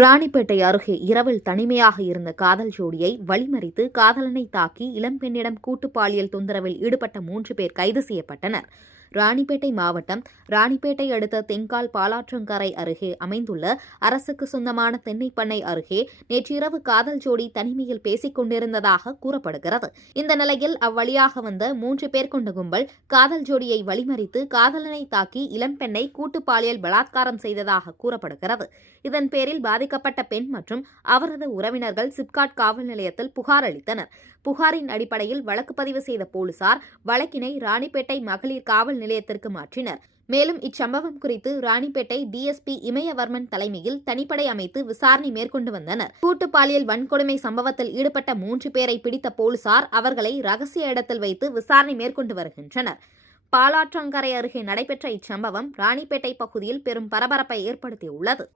ராணிப்பேட்டை அருகே இரவில் தனிமையாக இருந்த காதல் ஜோடியை வழிமறித்து காதலனை தாக்கி இளம்பெண்ணிடம் கூட்டு பாலியல் தொந்தரவில் ஈடுபட்ட மூன்று பேர் கைது செய்யப்பட்டனர். ராணிப்பேட்டை மாவட்டம் ராணிப்பேட்டை அடுத்த தென்கால் பாலாற்றங்கரை அருகே அமைந்துள்ள அரசுக்கு சொந்தமான தென்னைப்பண்ணை அருகே நேற்றிரவு காதல் ஜோடி தனிமையில் பேசிக் கொண்டிருந்ததாக கூறப்படுகிறது. இந்த நிலையில் அவ்வழியாக வந்த மூன்று பேர் கொண்ட கும்பல் காதல் ஜோடியை வழிமறித்து காதலனை தாக்கி இளம்பெண்ணை கூட்டு பாலியல் பலாத்காரம் செய்ததாக கூறப்படுகிறது. இதன் பேரில் பாதிக்கப்பட்ட பெண் மற்றும் அவரது உறவினர்கள் சிப்காட் காவல் நிலையத்தில் புகார் அளித்தனர். புகாரின் அடிப்படையில் வழக்கு பதிவு செய்த போலீசார் வழக்கினை ராணிப்பேட்டை மகளிர் காவல் நிலையத்திற்கு மாற்றினர். மேலும் இச்சம்பவம் குறித்து ராணிப்பேட்டை டிஎஸ்பி இமயவர்மன் தலைமையில் தனிப்படை அமைத்து விசாரணை மேற்கொண்டு வந்தனர். கூட்டு பாலியல் வன்கொடுமை சம்பவத்தில் ஈடுபட்ட மூன்று பேரை பிடித்த போலீசார் அவர்களை ரகசிய இடத்தில் வைத்து விசாரணை மேற்கொண்டு வருகின்றனர். பாலாற்றங்கரை அருகே நடைபெற்ற இச்சம்பவம் ராணிப்பேட்டை பகுதியில் பெரும் பரபரப்பை ஏற்படுத்தியுள்ளது.